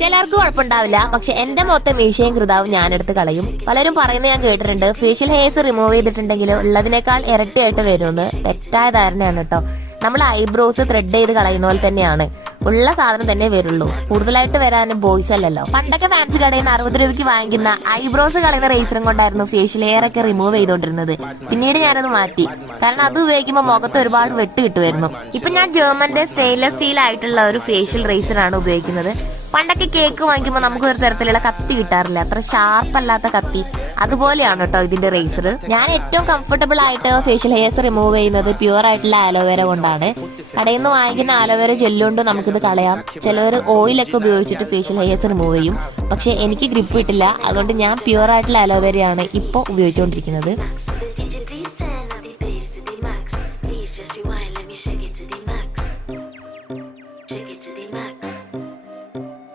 ചിലർക്ക് കുഴപ്പമുണ്ടാവില്ല. പക്ഷെ എന്റെ മൊത്തം മീശയും കൃതാവും ഞാൻ എടുത്ത് കളയും. പലരും പറയുന്നത് ഞാൻ കേട്ടിട്ടുണ്ട്. ഫേഷ്യൽ ഹെയർസ് റിമൂവ് ചെയ്തിട്ടുണ്ടെങ്കിൽ ഉള്ളതിനേക്കാൾ ഇരട്ടിയായിട്ട് വരുമെന്ന് തെറ്റായ ധാരണയാണ് കേട്ടോ. നമ്മൾ ഐബ്രോസ് ത്രെഡ് ചെയ്ത് കളയുന്ന പോലെ തന്നെയാണ്. ഉള്ള സാധനം തന്നെ വരുള്ളൂ. കൂടുതലായിട്ട് വരാനും ബോയ്സ് അല്ലല്ലോ. പണ്ടൊക്കെ ഫാൻസി കടയിൽ നിന്ന് അറുപത് രൂപയ്ക്ക് വാങ്ങിക്കുന്ന ഐബ്രോസ് കളയുന്ന റേസറും കൊണ്ടായിരുന്നു ഫേഷ്യൽ ഹെയർ ഒക്കെ റിമൂവ് ചെയ്തോണ്ടിരുന്നത്. പിന്നീട് ഞാനത് മാറ്റി. കാരണം അത് ഉപയോഗിക്കുമ്പോൾ മുഖത്ത് ഒരുപാട് വെട്ട് കിട്ടുമായിരുന്നു. ഇപ്പൊ ഞാൻ ജർമ്മന്റെ സ്റ്റെയിൻലെസ് സ്റ്റീൽ ആയിട്ടുള്ള ഒരു ഫേഷ്യൽ റേസറാണ് ഉപയോഗിക്കുന്നത്. പണ്ടൊക്കെ കേക്ക് വാങ്ങിക്കുമ്പോൾ നമുക്ക് ഒരു തരത്തിലുള്ള കത്തി കിട്ടാറില്ല. അത്ര ഷാർപ്പ് അല്ലാത്ത കത്തി. അതുപോലെയാണ് കേട്ടോ ഇതിന്റെ റേസർ ഞാൻ ഏറ്റവും കംഫർട്ടബിൾ ആയിട്ട് ഫേഷ്യൽ ഹെയർസ് റിമൂവ് ചെയ്യുന്നത് പ്യുവർ ആയിട്ടുള്ള ആലോവേര കൊണ്ടാണ്. കടയിൽ നിന്ന് വാങ്ങിക്കുന്ന ആലോവേര ജെല്ലുകൊണ്ട് നമുക്കിത് കളയാം. ചിലവർ ഓയിലൊക്കെ ഉപയോഗിച്ചിട്ട് ഫേഷ്യൽ ഹെയർസ് റിമൂവ് ചെയ്യും. പക്ഷെ എനിക്ക് ഗ്രിപ്പ് കിട്ടില്ല. അതുകൊണ്ട് ഞാൻ പ്യുവർ ആയിട്ടുള്ള അലോവേരയാണ് ഇപ്പോൾ ഉപയോഗിച്ചുകൊണ്ടിരിക്കുന്നത് just let me shake it to the max. Shake it to the max.